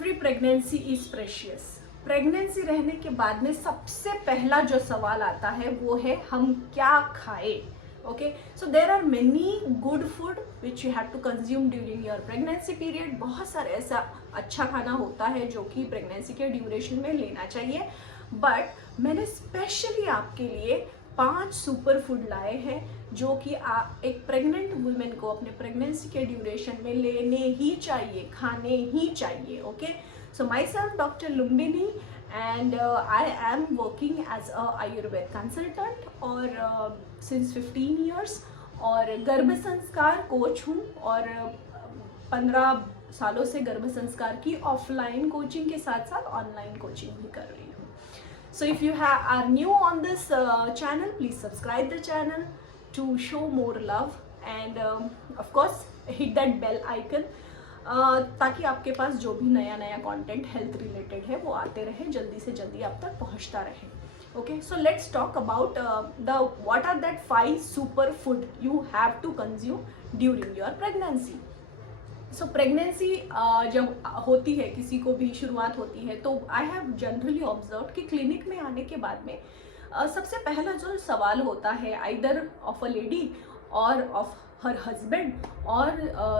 Every pregnancy is precious. Pregnancy रहने के बाद में सबसे पहला जो सवाल आता है वो है हम क्या खाएं। Okay, so there are many good food which you have to consume during your pregnancy period. बहुत सारे ऐसा अच्छा खाना होता है जो कि प्रेगनेंसी के ड्यूरेशन में लेना चाहिए, बट मैंने स्पेशली आपके लिए 5 सुपर फूड लाए हैं जो कि एक प्रेग्नेंट वुमेन को अपने प्रेगनेंसी के ड्यूरेशन में लेने ही चाहिए, खाने ही चाहिए। Okay, so myself doctor Lumbini and I am working as a Ayurveda consultant और सिंस 15 ईयर्स, और गर्भ संस्कार कोच हूँ और 15 सालों से गर्भ संस्कार की ऑफलाइन कोचिंग के साथ साथ ऑनलाइन कोचिंग भी कर रही हूँ। So if you are new on this channel, please subscribe the channel to show more love and of course hit that bell icon ताकि आपके पास जो भी नया नया कंटेंट हेल्थ रिलेटेड है वो आते रहे, जल्दी से जल्दी आप तक पहुंचता रहे। Okay, so let's talk about the what are that 5 super food you have to consume during your pregnancy. So pregnancy जब होती है, किसी को भी शुरुआत होती है, तो आई हैव जनरली ऑब्जर्व कि क्लिनिक में आने के बाद में सबसे पहला जो सवाल होता है आइदर ऑफ अ लेडी और ऑफ हर हस्बैंड और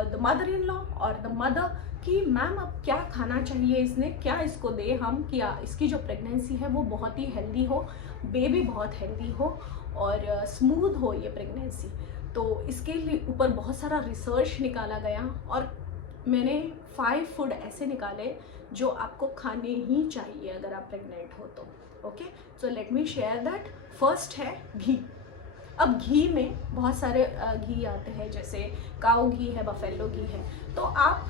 द मदर इन लॉ और द मदर कि मैम अब क्या खाना चाहिए, इसने क्या इसको दे हम, क्या इसकी जो प्रेगनेंसी है वो बहुत ही हेल्दी हो, बेबी बहुत हेल्दी हो और स्मूथ हो ये प्रेगनेंसी। तो इसके लिए ऊपर बहुत सारा रिसर्च निकाला गया और मैंने 5 फूड ऐसे निकाले जो आपको खाने ही चाहिए अगर आप प्रेग्नेंट हो तो। Okay, so let me share that. First है घी। अब घी में बहुत सारे घी आते हैं, जैसे काऊ घी है, बफेलो घी है, तो आप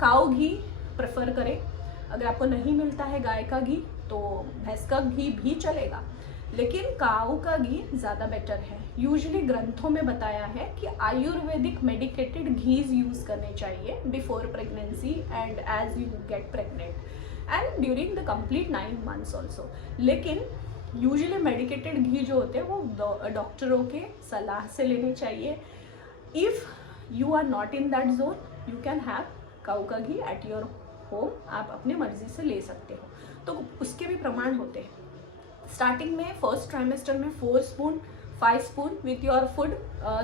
काऊ घी प्रेफर करें। अगर आपको नहीं मिलता है गाय का घी तो भैंस का घी भी चलेगा, लेकिन काऊ का घी ज़्यादा बेटर है। यूजुअली ग्रंथों में बताया है कि आयुर्वेदिक मेडिकेटेड घीज यूज़ करने चाहिए before pregnancy and as you get pregnant and during the complete 9 months also. लेकिन यूजुअली मेडिकेटेड घी जो होते हैं वो डॉक्टरों के सलाह से लेने चाहिए। If you are not in that zone you can have cow का घी एट योर होम, आप अपनी मर्जी से ले सकते हो, तो उसके भी प्रमाण होते हैं। स्टार्टिंग में फर्स्ट ट्राइमेस्टर में 4 spoon 5 spoon with your food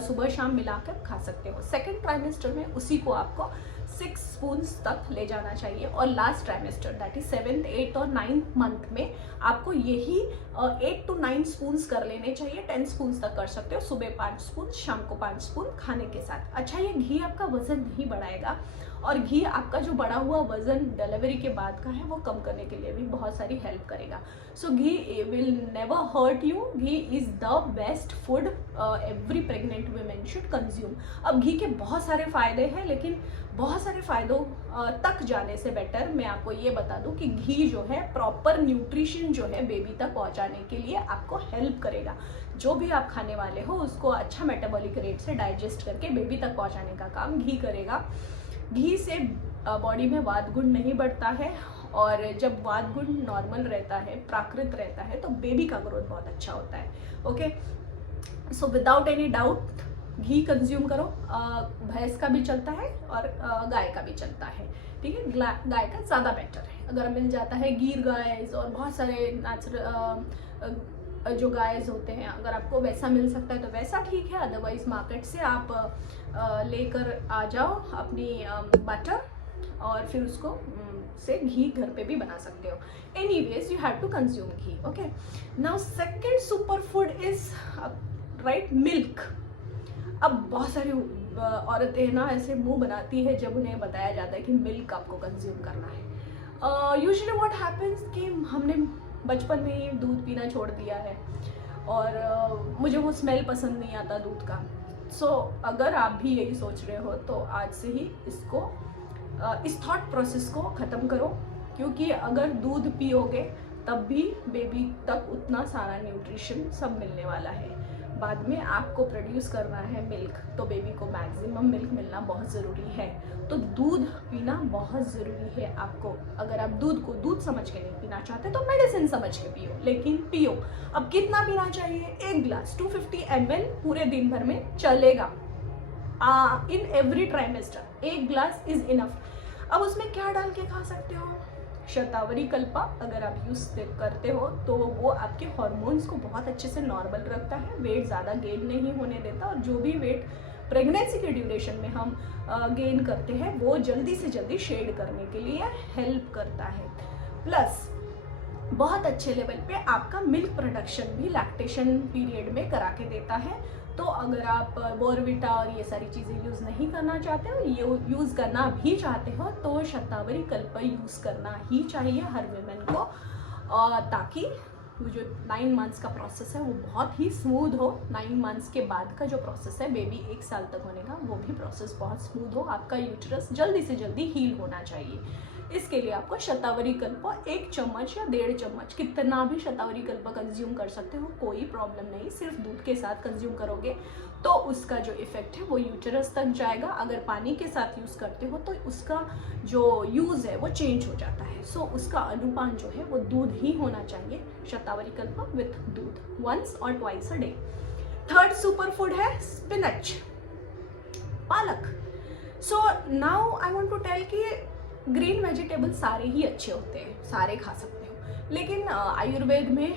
सुबह शाम मिलाकर खा सकते हो। सेकेंड ट्राइमेस्टर में उसी को आपको 6 स्पून तक ले जाना चाहिए और last trimester that is 7th 8th और 9th मंथ में आपको यही 8 to 9 स्पून कर लेने चाहिए। 10 स्पून तक कर सकते हो, सुबह 5 स्पून, शाम को 5 स्पून खाने के साथ। अच्छा, ये घी आपका वजन नहीं बढ़ाएगा और घी आपका जो बढ़ा हुआ वजन डिलीवरी के बाद का है वो कम करने के लिए भी बहुत सारी हेल्प करेगा। So ghee will never hurt you. Ghee is the best food every pregnant women should consume. अब घी के बहुत सारे फायदे हैं, लेकिन बहुत सारे फायदों तक जाने से बेटर मैं आपको ये बता दूं कि घी जो है प्रॉपर न्यूट्रिशन जो है बेबी तक पहुंचाने के लिए आपको हेल्प करेगा। जो भी आप खाने वाले हो उसको अच्छा मेटाबॉलिक रेट से डाइजेस्ट करके बेबी तक पहुंचाने का काम घी करेगा। घी से बॉडी में वात गुण नहीं बढ़ता है और जब वात गुण नॉर्मल रहता है, प्राकृत रहता है, तो बेबी का ग्रोथ बहुत अच्छा होता है। Okay, so without any doubt ghee consume करो। भैंस का भी चलता है और गाय का भी चलता है, ठीक है। गाय का ज़्यादा बेटर है, अगर मिल जाता है गिर गाय और बहुत सारे नेचुरल जो गायज होते हैं, अगर आपको वैसा मिल सकता है तो वैसा ठीक है, अदरवाइज मार्केट से आप लेकर आ जाओ अपनी बटर और फिर उसको से घी घर पे भी बना सकते हो। Anyways you have to consume ghee. Okay, now second super food is right milk. अब बहुत सारी औरतें ना ऐसे मुंह बनाती है जब उन्हें बताया जाता है कि मिल्क आपको कंज्यूम करना है। यूजुअली व्हाट हैपेंस कि हमने बचपन में ही दूध पीना छोड़ दिया है और मुझे वो स्मेल पसंद नहीं आता दूध का। सो अगर आप भी यही सोच रहे हो तो आज से ही इसको इस थॉट प्रोसेस को ख़त्म करो, क्योंकि अगर दूध पियोगे तब भी बेबी तक उतना सारा न्यूट्रिशन सब मिलने वाला है। बाद में आपको प्रोड्यूस करना है मिल्क, तो बेबी को मैक्सिमम मिल्क मिलना बहुत ज़रूरी है। तो दूध पीना बहुत ज़रूरी है आपको। अगर आप दूध को दूध समझ के नहीं पीना चाहते तो मेडिसिन समझ के पियो, लेकिन पियो। अब कितना पीना चाहिए? 1 गिलास 250 ml पूरे दिन भर में चलेगा। इन एवरी ट्राइमेस्टर 1 गिलास इज इनफ। अब अब उसमें क्या डाल के खा सकते हो? शतावरी कल्पा अगर आप यूज़ करते हो तो वो आपके हॉर्मोन्स को बहुत अच्छे से नॉर्मल रखता है, वेट ज़्यादा गेन नहीं होने देता, और जो भी वेट प्रेगनेंसी के ड्यूरेशन में हम गेन करते हैं वो जल्दी से जल्दी शेड करने के लिए हेल्प करता है। प्लस बहुत अच्छे लेवल पे आपका मिल्क प्रोडक्शन भी लैक्टेशन पीरियड में करा के देता है। तो अगर आप बोर्नविटा और ये सारी चीज़ें यूज़ नहीं करना चाहते हो, ये यूज़ करना भी चाहते हो, तो शतावरी कल्पा यूज़ करना ही चाहिए हर वुमेन को, ताकि वो जो 9 मंथ्स का प्रोसेस है वो बहुत ही स्मूथ हो। 9 मंथ्स के बाद का जो प्रोसेस है बेबी 1 साल तक होने का, वो भी प्रोसेस बहुत स्मूथ हो। आपका यूट्रस जल्दी से जल्दी हील होना चाहिए। इसके लिए आपको शतावरी कल्पा 1 चम्मच या 1.5 चम्मच, कितना भी शतावरी कल्पा कंज्यूम कर सकते हो, कोई प्रॉब्लम नहीं। सिर्फ दूध के साथ कंज्यूम करोगे तो उसका जो इफेक्ट है वो यूट्रस तक जाएगा। अगर पानी के साथ यूज़ करते हो तो उसका जो यूज़ है वो चेंज हो जाता है। सो उसका अनुपान जो है वो दूध ही होना चाहिए। शतावरी कल्पा विथ दूध, वंस और twice a day. Third super food है स्पिनच, पालक। So now I want to tell कि ग्रीन वेजिटेबल सारे ही अच्छे होते हैं, सारे खा सकते हो, लेकिन आयुर्वेद में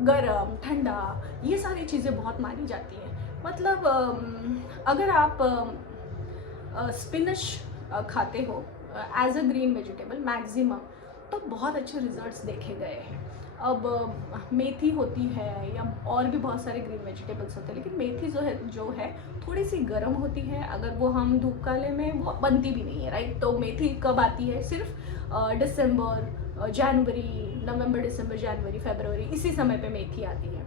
गरम ठंडा ये सारी चीज़ें बहुत मानी जाती हैं। मतलब अगर आप स्पिनच खाते हो as a green vegetable maximum, तो बहुत अच्छे रिजल्ट्स देखे गए हैं। अब मेथी होती है या और भी बहुत सारे ग्रीन वेजिटेबल्स होते हैं, लेकिन मेथी जो है थोड़ी सी गर्म होती है। अगर वो हम धूप काले में वो बनती भी नहीं है, राइट। तो मेथी कब आती है? सिर्फ दिसंबर, जनवरी, नवंबर, दिसंबर, जनवरी, फरवरी, इसी समय पे मेथी आती है।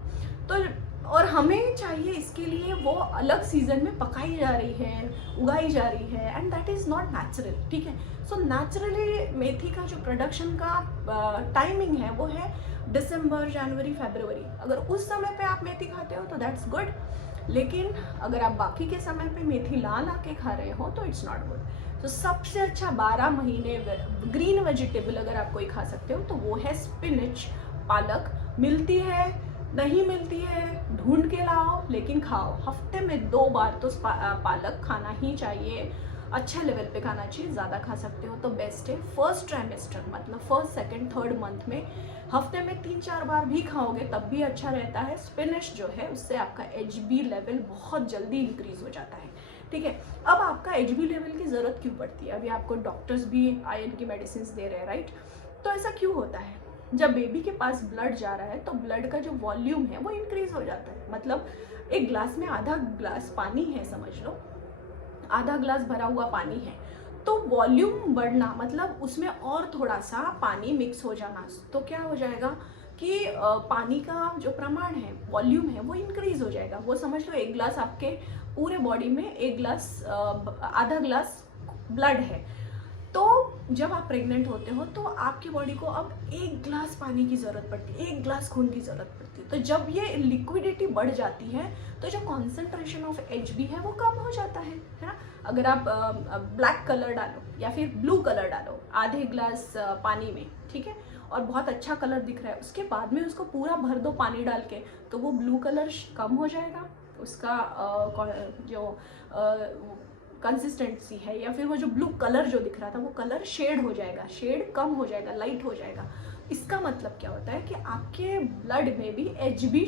तो और हमें चाहिए इसके लिए वो अलग सीजन में पकाई जा रही है, उगाई जा रही है, and that is not natural, ठीक है। सो नेचुरली मेथी का जो प्रोडक्शन का टाइमिंग है वो है दिसंबर, जनवरी, फरवरी। अगर उस समय पे आप मेथी खाते हो तो दैट्स गुड, लेकिन अगर आप बाकी के समय पे मेथी ला के खा रहे हो तो इट्स नॉट गुड। तो सबसे अच्छा 12 महीने ग्रीन वेजिटेबल अगर आप कोई खा सकते हो तो वो है स्पिनच, पालक। मिलती है, नहीं मिलती है, ढूंढ के लाओ, लेकिन खाओ। हफ्ते में 2 बार तो पालक खाना ही चाहिए, अच्छे लेवल पे खाना चाहिए। ज़्यादा खा सकते हो तो बेस्ट है। फर्स्ट ट्राइमेस्टर मतलब फर्स्ट, सेकंड, थर्ड मंथ में हफ्ते में 3-4 बार भी खाओगे तब भी अच्छा रहता है। स्पिनच जो है उससे आपका HB लेवल बहुत जल्दी इंक्रीज हो जाता है, ठीक है। अब आपका HB लेवल की ज़रूरत क्यों पड़ती है? अभी आपको डॉक्टर्स भी आयरन की मेडिसिन दे रहे हैं, राइट। तो ऐसा क्यों होता है? जब बेबी के पास ब्लड जा रहा है तो ब्लड का जो वॉल्यूम है वो इंक्रीज हो जाता है। मतलब एक ग्लास में आधा ग्लास पानी है, समझ लो आधा ग्लास भरा हुआ पानी है, तो वॉल्यूम बढ़ना मतलब उसमें और थोड़ा सा पानी मिक्स हो जाना, तो क्या हो जाएगा कि पानी का जो प्रमाण है, वॉल्यूम है, वो इंक्रीज हो जाएगा। वो समझ लो एक ग्लास आपके पूरे बॉडी में एक ग्लास आधा ग्लास ब्लड है। तो जब आप प्रेग्नेंट होते हो तो आपकी बॉडी को अब 1 ग्लास पानी की ज़रूरत पड़ती है, 1 ग्लास खून की ज़रूरत पड़ती है। तो जब ये लिक्विडिटी बढ़ जाती है तो जो कॉन्सेंट्रेशन ऑफ HB है वो कम हो जाता है ना। अगर आप ब्लैक कलर डालो या फिर ब्लू कलर डालो आधे ग्लास पानी में, ठीक है, और बहुत अच्छा कलर दिख रहा है, उसके बाद में उसको पूरा भर दो पानी डाल के, तो वो ब्लू कलर कम हो जाएगा, उसका जो कंसिस्टेंसी है या फिर वो जो ब्लू कलर जो दिख रहा था वो कलर शेड हो जाएगा, शेड कम हो जाएगा, लाइट हो जाएगा। इसका मतलब क्या होता है कि आपके ब्लड में भी HB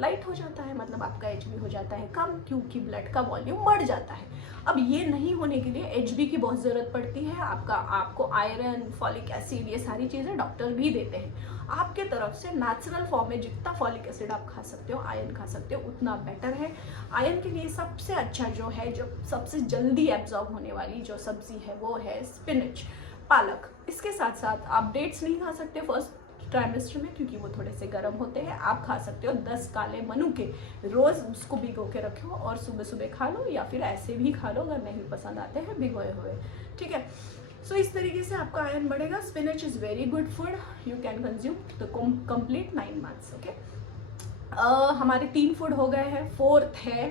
लाइट हो जाता है, मतलब आपका HB हो जाता है कम, क्योंकि ब्लड का वॉल्यूम बढ़ जाता है। अब ये नहीं होने के लिए HB की बहुत ज़रूरत पड़ती है। आपको आयरन, फॉलिक एसिड, ये सारी चीज़ें डॉक्टर भी देते हैं। आपके तरफ से नेचुरल फॉर्म में जितना फॉलिक एसिड आप खा सकते हो, आयरन खा सकते हो, उतना बेटर है। आयरन के लिए सबसे अच्छा जो है, जो सबसे जल्दी एब्जॉर्ब होने वाली जो सब्जी है वो है स्पिनच, पालक। इसके साथ साथ आप डेट्स नहीं खा सकते फर्स्ट ट्राइमेस्टर में, क्योंकि वो थोड़े से गर्म होते हैं। आप खा सकते हो 10 काले मनुके, रोज़ उसको भिगो के रखो और सुबह सुबह खा लो, या फिर ऐसे भी खा लो अगर नहीं पसंद आते हैं भिगोए हुए, ठीक है। सो इस तरीके से आपका आयरन बढ़ेगा। Spinach is very good food, you can consume the complete 9 months, okay. हमारे 3 फूड हो गए हैं। 4th है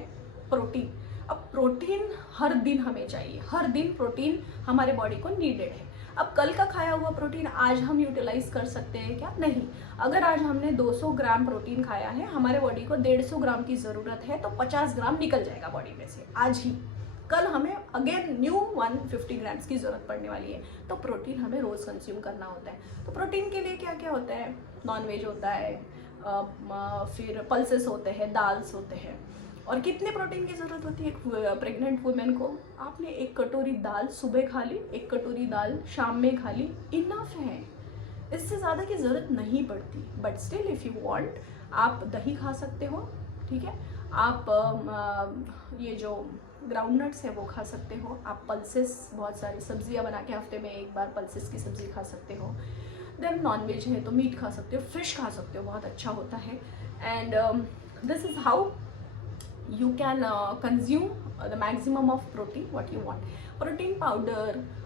प्रोटीन। अब प्रोटीन हर दिन हमें चाहिए, हर दिन प्रोटीन हमारे बॉडी को नीडेड है। अब कल का खाया हुआ प्रोटीन आज हम यूटिलाइज कर सकते हैं क्या? नहीं। अगर आज हमने 200 ग्राम प्रोटीन खाया है, हमारे बॉडी को 150 ग्राम की ज़रूरत है, तो 50 ग्राम निकल जाएगा बॉडी में से आज ही, कल हमें अगेन न्यू 150 ग्राम्स की ज़रूरत पड़ने वाली है। तो प्रोटीन हमें रोज़ कंज्यूम करना होता है। तो प्रोटीन के लिए क्या क्या होता है, नॉनवेज होता है, फिर पल्सेस होते हैं, दाल्स होते हैं। और कितने प्रोटीन की ज़रूरत होती है प्रेग्नेंट वुमेन को? आपने 1 कटोरी दाल सुबह खा ली, 1 कटोरी दाल शाम में खा ली, इनफ है, इससे ज़्यादा की ज़रूरत नहीं पड़ती। But still if you want, आप दही खा सकते हो, ठीक है, आप ये जो ग्राउंड नट्स है वो खा सकते हो, आप पल्सेस, बहुत सारी सब्जियां बना के हफ्ते में 1 बार पल्सेस की सब्ज़ी खा सकते हो। देन नॉनवेज है तो मीट खा सकते हो, फिश खा सकते हो, बहुत अच्छा होता है। And this is how you can consume the maximum of protein what you want. Protein powder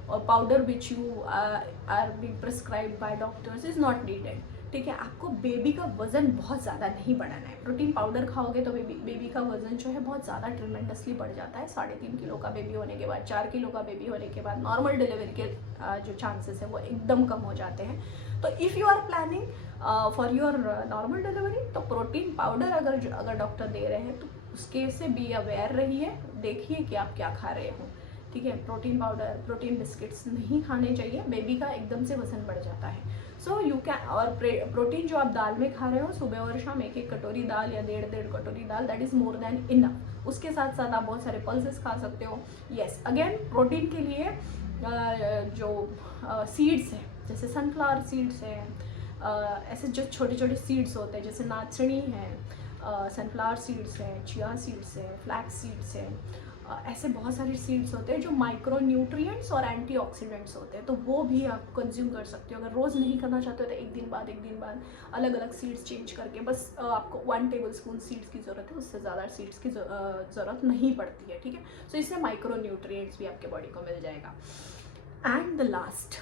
or powder which you are being prescribed by doctors is not needed, ठीक है। आपको बेबी का वजन बहुत ज़्यादा नहीं बढ़ाना है। प्रोटीन पाउडर खाओगे तो बेबी का वजन जो है बहुत ज़्यादा ट्रिमेंडसली बढ़ जाता है। 3.5 किलो का बेबी होने के बाद, 4 किलो का बेबी होने के बाद नॉर्मल डिलीवरी के जो चांसेस है वो एकदम कम हो जाते हैं। तो if you are planning for your normal delivery, तो प्रोटीन पाउडर अगर डॉक्टर दे रहे हैं तो उसके से बी अवेयर रहिए, देखिए कि आप क्या खा रहे हो, ठीक है। प्रोटीन पाउडर, प्रोटीन बिस्किट्स नहीं खाने चाहिए, बेबी का एकदम से वजन बढ़ जाता है। सो यू कैन, और प्रोटीन जो आप दाल में खा रहे हो सुबह और शाम 1-1 कटोरी दाल या 1.5 कटोरी दाल, that is more than enough. उसके साथ साथ आप बहुत सारे पल्सेस खा सकते हो। येस, अगेन प्रोटीन के लिए जो सीड्स हैं, जैसे सनफ्लावर सीड्स हैं, ऐसे जो छोटे छोटे सीड्स होते हैं, जैसे नाचनी है, सनफ्लावर सीड्स हैं, चिया सीड्स हैं, फ्लैक्स सीड्स हैं, ऐसे बहुत सारे सीड्स होते हैं जो माइक्रो न्यूट्रिएंट्स और एंटीऑक्सीडेंट्स होते हैं। तो वो भी आप कंज्यूम कर सकते हो। अगर रोज़ नहीं करना चाहते हो तो एक दिन बाद अलग अलग सीड्स चेंज करके, बस आपको 1 टेबलस्पून सीड्स की ज़रूरत है, उससे ज़्यादा सीड्स की ज़रूरत नहीं पड़ती है, ठीक है। सो इससे माइक्रो न्यूट्रिएंट्स भी आपके बॉडी को मिल जाएगा। And the last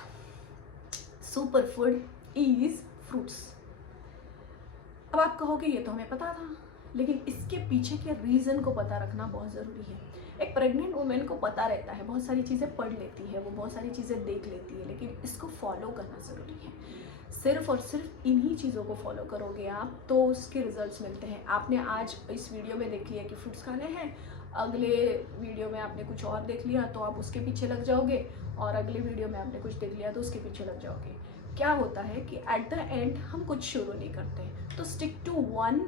super food is fruits. अब आप कहोगे ये तो हमें पता था, लेकिन इसके पीछे के रीज़न को पता रखना बहुत ज़रूरी है। एक प्रेग्नेंट वुमेन को पता रहता है, बहुत सारी चीज़ें पढ़ लेती है, वो बहुत सारी चीज़ें देख लेती है, लेकिन इसको फॉलो करना ज़रूरी है। सिर्फ और सिर्फ इन्हीं चीज़ों को फॉलो करोगे आप तो उसके रिजल्ट्स मिलते हैं। आपने आज इस वीडियो में देख लिया कि फ्रूट्स खाने हैं, अगले वीडियो में आपने कुछ और देख लिया तो आप उसके पीछे लग जाओगे, और अगले वीडियो में आपने कुछ देख लिया तो उसके पीछे लग जाओगे। क्या होता है कि एट द एंड हम कुछ शुरू नहीं करते। तो stick to one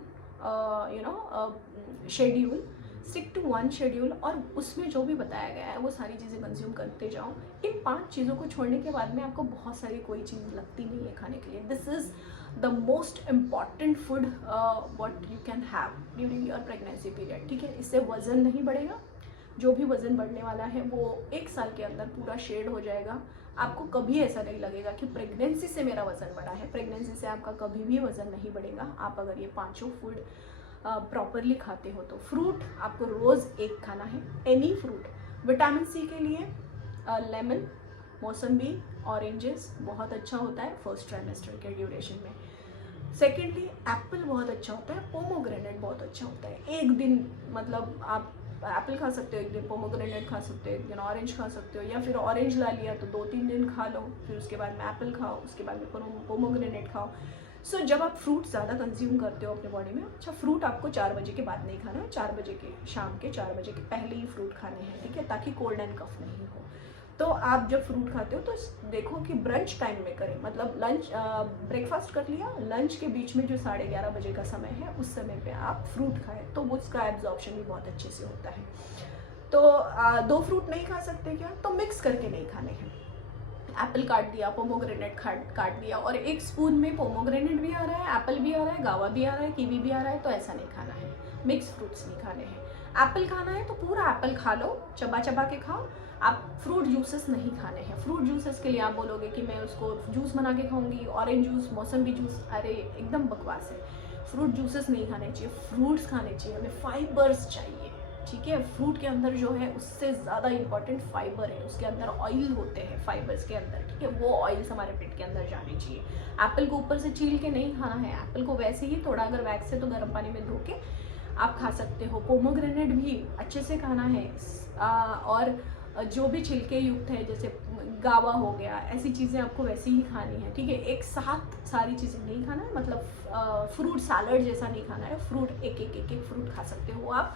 schedule, stick to one schedule, और उसमें जो भी बताया गया है वो सारी चीज़ें कंज्यूम करते जाओ। इन 5 चीज़ों को छोड़ने के बाद में आपको बहुत सारी कोई चीज़ लगती नहीं है खाने के लिए। This is the most important food what you can have during your pregnancy period, ठीक है। इससे वज़न नहीं बढ़ेगा, जो भी वज़न बढ़ने वाला है वो 1 साल के अंदर पूरा शेड हो जाएगा। आपको कभी ऐसा नहीं लगेगा कि प्रेगनेंसी से मेरा वज़न बढ़ा है। प्रेगनेंसी से आपका कभी भी वज़न नहीं बढ़ेगा, आप अगर ये 5 फूड प्रॉपरली खाते हो तो। फ्रूट आपको रोज़ 1 खाना है, एनी फ्रूट। विटामिन सी के लिए लेमन, मौसम्बी, ऑरेंजेस बहुत अच्छा होता है फर्स्ट ट्राइमेस्टर के ड्यूरेशन में। सेकेंडली एप्पल बहुत अच्छा होता है, पोमोग्रेनेट बहुत अच्छा होता है। एक दिन मतलब आप एप्पल खा सकते हो, एक दिन पोमोग्रेनेट खा सकते हो, एक दिन ऑरेंज खा सकते हो, या फिर ऑरेंज ला लिया तो 2-3 दिन खा लो, फिर उसके बाद में एप्पल खाओ, उसके बाद में पोमोग्रेनेट खाओ। सो जब आप फ्रूट ज़्यादा कंज्यूम करते हो अपने बॉडी में, अच्छा फ्रूट आपको 4 बजे के बाद नहीं खाना है, 4 बजे के, शाम के 4 बजे के पहले ही फ्रूट खाने हैं, ठीक है, ताकि कोल्ड एंड कफ नहीं हो। तो आप जब फ्रूट खाते हो तो देखो कि ब्रंच टाइम में करें, मतलब लंच, ब्रेकफास्ट कर लिया, लंच के बीच में जो 11:30 बजे का समय है उस समय पे आप फ्रूट खाएं, तो वो उसका एब्जॉर्प्शन भी बहुत अच्छे से होता है। तो 2 फ्रूट नहीं खा सकते क्या? तो मिक्स करके नहीं खाने हैं। एप्पल काट दिया, पोमोग्रेनेट काट दिया, और 1 स्पून में पोमोग्रेनेट भी आ रहा है, एप्पल भी आ रहा है, गावा भी आ रहा है, कीवी भी आ रहा है, तो ऐसा नहीं खाना है। मिक्स फ्रूट्स नहीं खाने हैं। एप्पल खाना है तो पूरा एप्पल खा लो, चबा चबा के खाओ। आप फ्रूट जूसेस नहीं खाने हैं। फ्रूट जूसेस के लिए आप बोलोगे कि मैं उसको जूस बना के खाऊंगी, ऑरेंज जूस, मौसम्बी जूस, अरे एकदम बकवास है। फ्रूट जूसेस नहीं खाने चाहिए, फ्रूट्स खाने चाहिए। हमें फाइबर्स चाहिए, ठीक है। फ्रूट के अंदर जो है उससे ज़्यादा इंपॉर्टेंट फाइबर है, उसके अंदर ऑयल होते हैं फाइबर्स के अंदर, ठीक है। वो ऑयल्स हमारे पेट के अंदर जाने चाहिए। एप्पल को ऊपर से छील के नहीं खाना है, एप्पल को वैसे ही थोड़ा अगर वैक्स है तो गर्म पानी में धो के आप खा सकते हो। पोमोग्रेनेट भी अच्छे से खाना है, और जो भी छिलके युक्त है जैसे गावा हो गया, ऐसी चीज़ें आपको वैसे ही खानी है, ठीक है। एक साथ सारी चीज़ें नहीं खाना है, मतलब फ्रूट सैलड जैसा नहीं खाना है। फ्रूट एक एक फ्रूट खा सकते हो आप।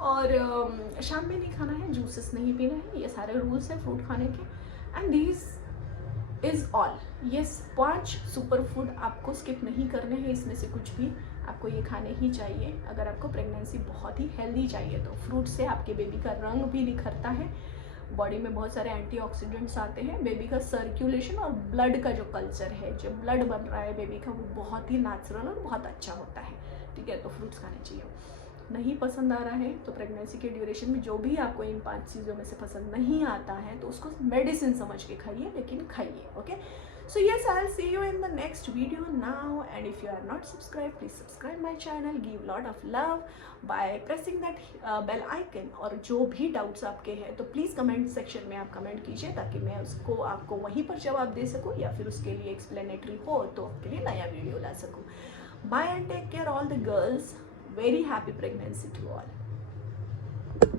और शाम में नहीं खाना है, जूसेस नहीं पीना है, ये सारे रूल्स हैं फ्रूट खाने के। And these is all. ये 5 सुपर फूड आपको स्किप नहीं करने हैं, इसमें से कुछ भी आपको ये खाने ही चाहिए अगर आपको प्रेगनेंसी बहुत ही हेल्दी चाहिए तो। फ्रूट से आपके बेबी का रंग भी निखरता है, बॉडी में बहुत सारे एंटीऑक्सीडेंट्स आते हैं, बेबी का सर्कुलेशन और ब्लड का जो कल्चर है, जो ब्लड बन रहा है बेबी का, वो बहुत ही नेचुरल और बहुत अच्छा होता है। ठीक है, तो फ्रूट्स खाने चाहिए। नहीं पसंद आ रहा है तो प्रेगनेंसी के ड्यूरेशन में जो भी आपको इन 5 चीज़ों में से पसंद नहीं आता है तो उसको मेडिसिन समझ के खाइए, लेकिन खाइए। Okay, so yes, I'll see you in the next video now, and if you are not subscribed, please subscribe my channel, give lot of love by pressing that bell icon। और जो भी doubts आपके हैं तो please comment section में आप comment कीजिए, ताकि मैं उसको आपको वहीं पर जवाब दे सकूँ, या फिर उसके लिए एक्सप्लेनेटरी हो तो आपके लिए नया वीडियो ला सकूँ। Bye and take care all the girls. Very happy pregnancy to all.